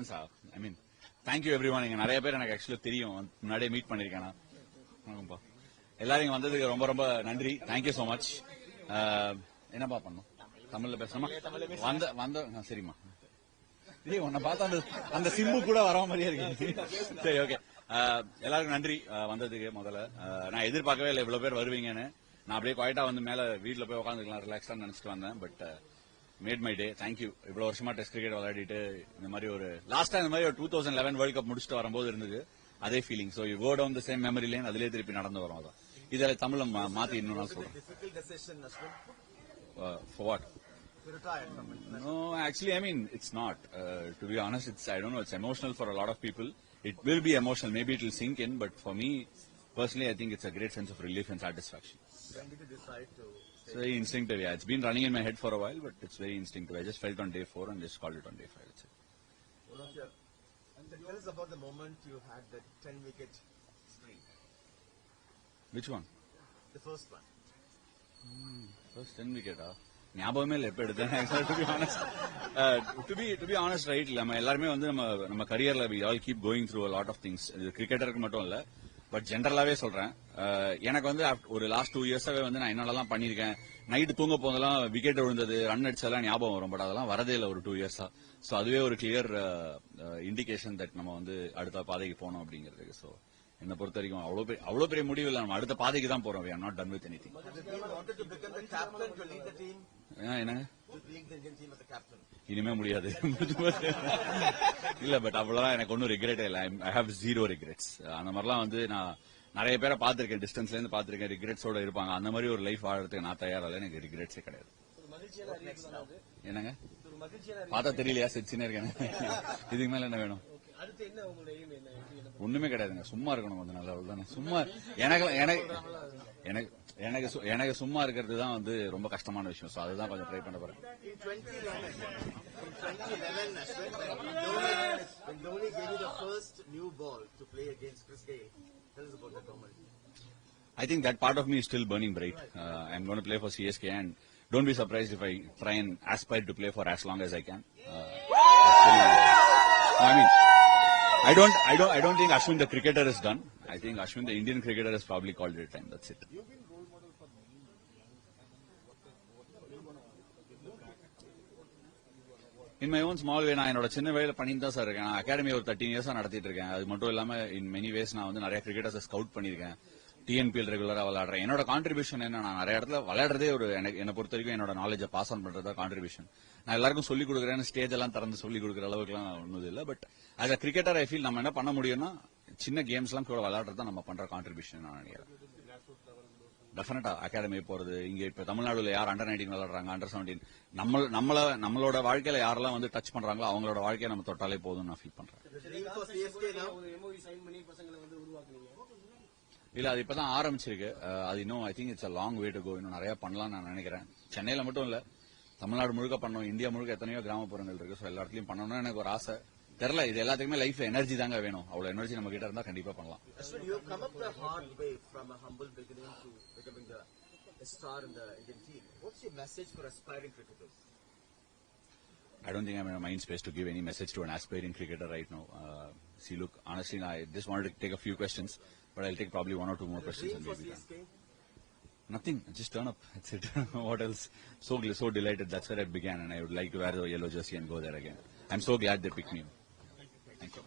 ஃபேன்ஸா ஐ மீன் thank you every one. இங்க நிறைய பேர் எனக்கு ஆக்சுவலி தெரியும், முன்னாடியே மீட் பண்ணிருக்கேன். எல்லாரும் இங்க வந்ததுக்கு ரொம்ப ரொம்ப நன்றி. Thank you so much. என்னப்பா பண்ணும் தமிழ்ல பேசணுமா? வந்த சரிம்மா. உன்னை பார்த்தா அந்த சிம்பு கூட வர மாதிரியே இருக்கு. சரி, ஓகே. எல்லாருக்கும் நன்றி வந்ததுக்கு. முதல்ல நான் எதிர்பார்க்கவே இல்லை இவ்வளவு பேர் வருவீங்கன்னு. நான் அப்படியே குவாய்ட்டா வந்து மேல வீட்டுல போய் உட்காந்துக்கலாம் ரிலாக்ஸா நினைச்சிட்டு வந்தேன். But made my day. Thank you. இவ்வளவு வருஷமா டெஸ்ட் கிரிக்கெட் விளையாடிட்டு இந்த மாதிரி ஒரு லாஸ்டா இந்த மாதிரி ஒரு 2011 வேர்ல்ட் கப் முடிச்சுட்டு வரும்போது இருந்தது அதே feeling. So you go down the same memory lane, அதிலே திருப்பி நடந்து வரும். அதான் இதில் தமிழ மாத்தி இன்னும் நான் சொல்றேன். For what? No, actually, I mean, it's not. To be honest, I don't know, it's emotional for a lot of people. It will be emotional. Maybe it will sink in, but for me, personally, I think it's a great sense of relief and satisfaction. When did you decide to stay? It's very instinctive, yeah. It's been running in my head for a while, but it's very instinctive. I just felt on day 4 and just called it on day 5. That's it. Tell us about the moment you had that 10-wicket streak. Which one? The first one. First 10 wicket, ஞாபகமே இல்லை எப்ப எடுத்தேன். To be honest right, நம்ம எல்லாருமே வந்து நம்ம கரியர்ல we all keep going through a lot of things. இது கிரிக்கெட்டருக்கு மட்டும் இல்ல, பட் ஜென்ரலாவே சொல்றேன். எனக்கு வந்து ஒரு லாஸ்ட் 2 இயர்ஸாவே வந்து நான் என்னெல்லாம் பண்ணிருக்கேன், நைட்டு தூங்க போதெல்லாம் விக்கெட் விழுந்தது, ரன் அடிச்சதெல்லாம் ஞாபகம் வரும். பட் அதெல்லாம் வரதே இல்லை ஒரு 2 இயர்ஸா. ஸோ அதுவே ஒரு கிளியர் இண்டிகேஷன் தட் நம்ம வந்து அடுத்த பாதைக்கு போனோம் அப்படிங்கிறதுக்கு. ஸோ என்னை பொறுத்த வரைக்கும் அவ்வளவு பெரிய முடிவு இல்லை, நம்ம அடுத்த பாதைக்கு தான் போறோம். we are not done with anything. என்னங்க இனிமே முடியாது இல்ல, பட் அவ்வளவுதான். எனக்கு ஒன்னும் ரிக்ரெட் இல்லை. I have 0 regrets. அந்த மாதிரிலாம் வந்து நான் நிறைய பேரை பார்த்திருக்கேன், டிஸ்டன்ஸ்ல இருந்து பார்த்திருக்கேன், ரிக்ரெட்ஸோட இருப்பாங்க. அந்த மாதிரி ஒரு லைஃப் வாழறதுக்கு நான் தயாரில்லை. எனக்கு ரிக்ரெட்ஸே கிடையாது. என்னங்க பார்த்தா தெரியலையா? சிரிச்சுனே இருக்கேன். இதுக்கு மேல என்ன வேணும்? ஒண்ணுமே கிடையாதுங்க. சும்மா இருக்கணும் கொஞ்சம் நல்லா. அவ்வளவுதானே. சும்மா எனக்கு சும்மா இருக்கிறது தான் வந்து ரொம்ப கஷ்டமான விஷயம். ஸோ அதுதான் கொஞ்சம் ட்ரை பண்ண போறேன். I think that part of me is still burning bright. I'm going to play for CSK, and don't be surprised if I try and aspire to play for as long as I can. I mean, I don't think Ashwin the cricketer is done. I think Ashwin the Indian cricketer has probably called it time. That's it. In my own small way, நான் என்னோட சின்ன வயதில் பண்ணிட்டு தான் sir இருக்கேன். நான் academy ஒரு 13 இயர்ஸா நடத்திட்டு இருக்கேன். அது மட்டும் இல்லாம இன் மெனி வேஸ் நான் வந்து நிறைய கிரிக்கெட்டர்ஸ் ஸ்கவுட் பண்ணிருக்கேன். டிஎன்பிஎல் ரெகுலரா விளையாடுறேன். என்னோட கான்ட்ரிபியூஷன் என்ன, நான் நிறைய இடத்துல விளையாடுறதே ஒரு என்னை பொறுத்த வரைக்கும் என்னோட நாலேஜை பாஸ் ஆன் பண்றதா கான்ட்ரிபியூஷன். நான் எல்லாருக்கும் சொல்லிக் கொடுக்குறேன், ஸ்டேஜ் எல்லாம் திறந்து சொல்லிக் கொடுக்குற அளவுக்குலாம் நான் ஒன்றும் இல்லை. But as a cricketer I feel நம்ம என்ன பண்ண முடியும்னா சின்ன கேம்ஸ் எல்லாம் கூட விளையாடுறது நம்ம பண்ற கான்ட்ரிபியூஷன் நான் நினைக்கிறேன். டெஃபினட்டா அகாடமி போறது, இங்க இப்ப தமிழ்நாடுல யார் அண்டர் 19 விளையாடுறாங்க, அண்டர் 17, நம்மளோட வாழ்க்கையில யாரெல்லாம் வந்து டச் பண்றாங்களோ அவங்களோட வாழ்க்கையை நம்ம தொட்டாலே போதும் நான் ஃபீல் பண்றேன். இல்ல, அது இப்பதான் ஆரம்பிச்சிருக்கு. அது இன்னும் I think it's a long way to go. இன்னும் நிறைய பண்ணலாம் நான் நினைக்கிறேன். சென்னையில மட்டும் இல்ல, தமிழ்நாடு முழுக்க பண்ணணும். இந்தியா முழுக்க எத்தனையோ கிராமப்புறங்கள் இருக்கு. ஸோ எல்லா இடத்துலயும் பண்ணணும்னு எனக்கு ஒரு ஆசை. தெரியல, இது எல்லாத்துக்குமே லைஃப்ல எனர்ஜி தாங்க வேணும். அவ்வளவு எனர்ஜி நம்ம கிட்ட இருந்தா கண்டிப்பா பண்ணலாம். I don't think I'm in a mind space to give any message to an aspiring cricketer right now. See, look, honestly, I just wanted to take a few questions, but I'll take probably 1 or 2 more questions and maybe done. Nothing, just turn up. That's it. What else? So delighted. That's where I began, and I would like to wear the yellow jersey and go there again. I'm so glad they picked me up. Thank you.